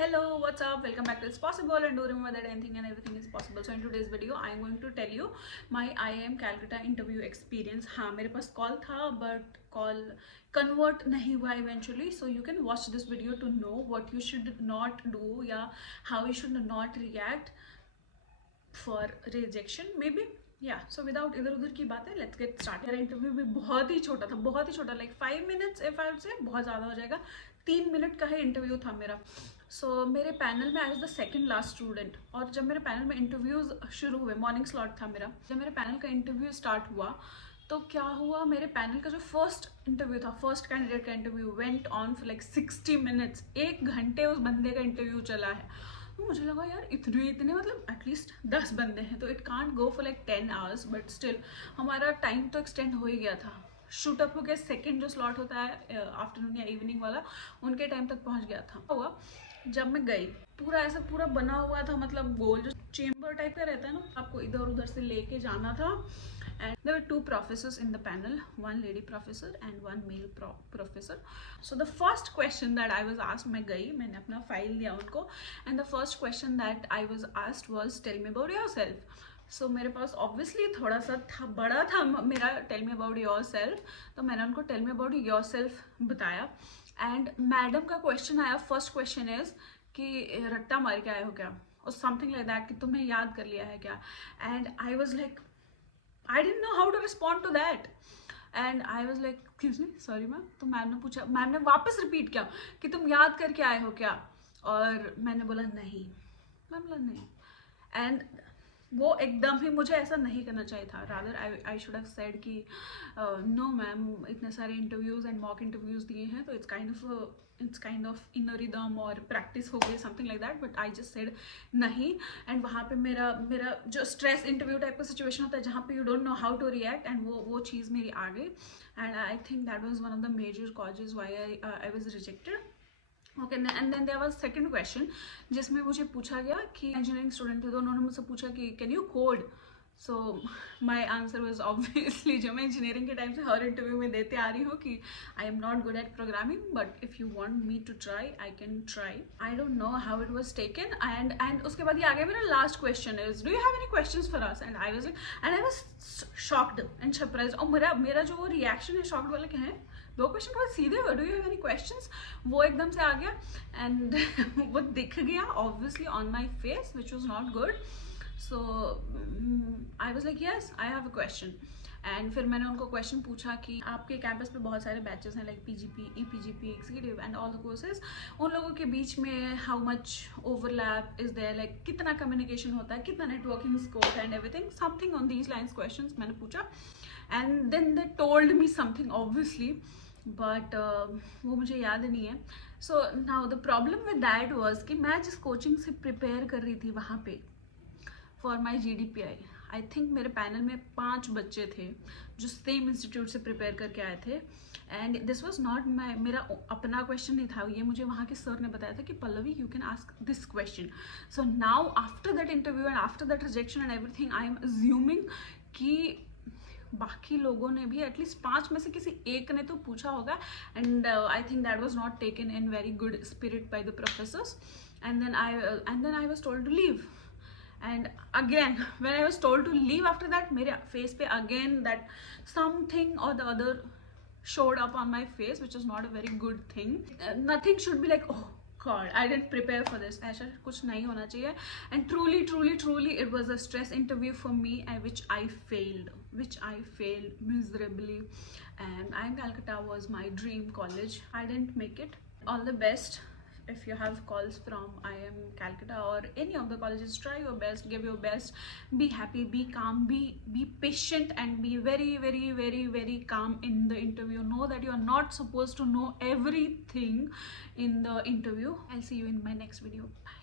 hello, what's up? Welcome back to It's Possible, and do remember that anything and everything is possible. So in today's video I am going to tell you my IIM Calcutta interview experience. हाँ, मेरे पास call था but call convert नहीं हुआ eventually. So you can watch this video to know what you should not do या how you should not react for rejection maybe. Yeah, so without इधर उधर की बातें let's get started. मेरा interview भी बहुत ही छोटा, like 5 minutes if I would say, बहुत ज़्यादा हो जाएगा. 3 मिनट का ही इंटरव्यू था मेरा. सो मेरे पैनल में I was the second last student. और जब मेरे पैनल में इंटरव्यूज शुरू हुए, मॉर्निंग स्लॉट था मेरा, जब मेरे पैनल का इंटरव्यू स्टार्ट हुआ तो क्या हुआ, मेरे पैनल का जो फर्स्ट इंटरव्यू था, फर्स्ट कैंडिडेट का interview went on for like 60 minutes. 1 घंटे उस बंदे का इंटरव्यू चला है. तो मुझे लगा यार इतने मतलब एटलीस्ट 10 बंदे हैं तो it can't go for like 10 hours, but still हमारा टाइम तो एक्सटेंड हो ही गया था. शूट अप हो गया, सेकेंड जो स्लॉट होता है आफ्टरनून या इवनिंग वाला, उनके टाइम तक पहुंच गया था. हुआ जब मैं गई, पूरा बना हुआ था, मतलब गोल जो चेम्बर टाइप का रहता है ना, आपको इधर उधर से लेके जाना था. And there were 2 professors in the panel, one lady professor and one male professor. So the first question that I was asked, मैं गई, मैंने अपना फाइल दिया उनको, and the first question that I was asked was tell me about yourself. So मेरे पास obviously थोड़ा सा था, बड़ा था मेरा tell me about yourself, तो मैंने उनको tell me about yourself बताया. And मैडम का क्वेश्चन आया, फर्स्ट क्वेश्चन इज कि रट्टा मार के आए हो क्या, और समथिंग लाइक दैट, कि तुमने याद कर लिया है क्या. And I was like, I didn't know how to respond to that. And I was like, excuse me, sorry ma'am. तो मैम ने पूछा, मैम ने वापस रिपीट किया कि तुम याद करके आए हो क्या, और मैंने बोला नहीं. मैम बोला नहीं. एंड वो एकदम ही, मुझे ऐसा नहीं करना चाहिए था. Rather I should have said कि नो मैम, इतने सारे इंटरव्यूज एंड मॉक इंटरव्यूज दिए हैं तो it's kind of in rhythm और प्रैक्टिस हो गई, something like that. But I just said नहीं. एंड वहाँ पे मेरा जो स्ट्रेस इंटरव्यू टाइप का सिचुएशन होता है जहाँ पे you don't know how to react, and वो चीज़ मेरी आ गई. And I think that was one of the major causes why I was rejected. Okay, and then there was second question जिसमें मुझे पूछा गया कि इंजीनियरिंग स्टूडेंट थे तो उन्होंने मुझसे पूछा कि can you code. So my answer was obviously, जो मैं इंजीनियरिंग के टाइम से हर इंटरव्यू में देते आ रही हूँ, कि I am not good at programming, but if you want me to try I can try. I don't know how it was taken. And उसके बाद ये आ गया मेरा last question is do you have any questions for us. And I was shocked and surprise. और मेरा जो reaction है शॉक्ड वाला क्या है, 2 क्वेश्चन के बाद सीधे do you have any questions, वो एकदम से आ गया. एंड वो दिख गया obviously on my face, which was not good. So I was like yes I have a question. And फिर मैंने उनको क्वेश्चन पूछा कि आपके कैंपस पे बहुत सारे बैचेस हैं, like PGP, EPGP, executive and all the courses. उन लोगों के बीच में how much overlap is there, like कितना कम्युनिकेशन होता है, कितना नेटवर्किंग स्कोप है, and everything, something on these lines questions मैंने पूछा. And then they told me something obviously, but वो मुझे याद नहीं है. So now the problem with that was कि मैं जिस कोचिंग से प्रिपेयर कर रही थी वहाँ पे for my GDPI, I think मेरे पैनल में 5 बच्चे थे जो सेम इंस्टीट्यूट से प्रिपेयर करके आए थे. एंड दिस वॉज नॉट मेरा अपना क्वेश्चन नहीं था, ये मुझे वहाँ के सर ने बताया था कि Pallavi you can ask this question. So now after that interview and after that rejection and everything, I am assuming कि बाकी लोगों ने भी, एटलीस्ट 5 में से किसी एक ने तो पूछा होगा. And I think that was not taken in very good spirit by the professors. And then I was told to leave. And again when I was told to leave after that, मेरे face पे again that something और the other showed up on my face, which is not a very good thing. Nothing should be like, oh God, I didn't prepare for this. ऐसा कुछ नहीं होना चाहिए. And truly it was a stress interview for me, and which I failed miserably. And IIM Calcutta was my dream college. I didn't make it. All the best. If you have calls from IIM Calcutta or any of the colleges, try your best, give your best, be happy, be calm, be patient, and be very calm in the interview. Know that you are not supposed to know everything in the interview. I'll see you in my next video. Bye.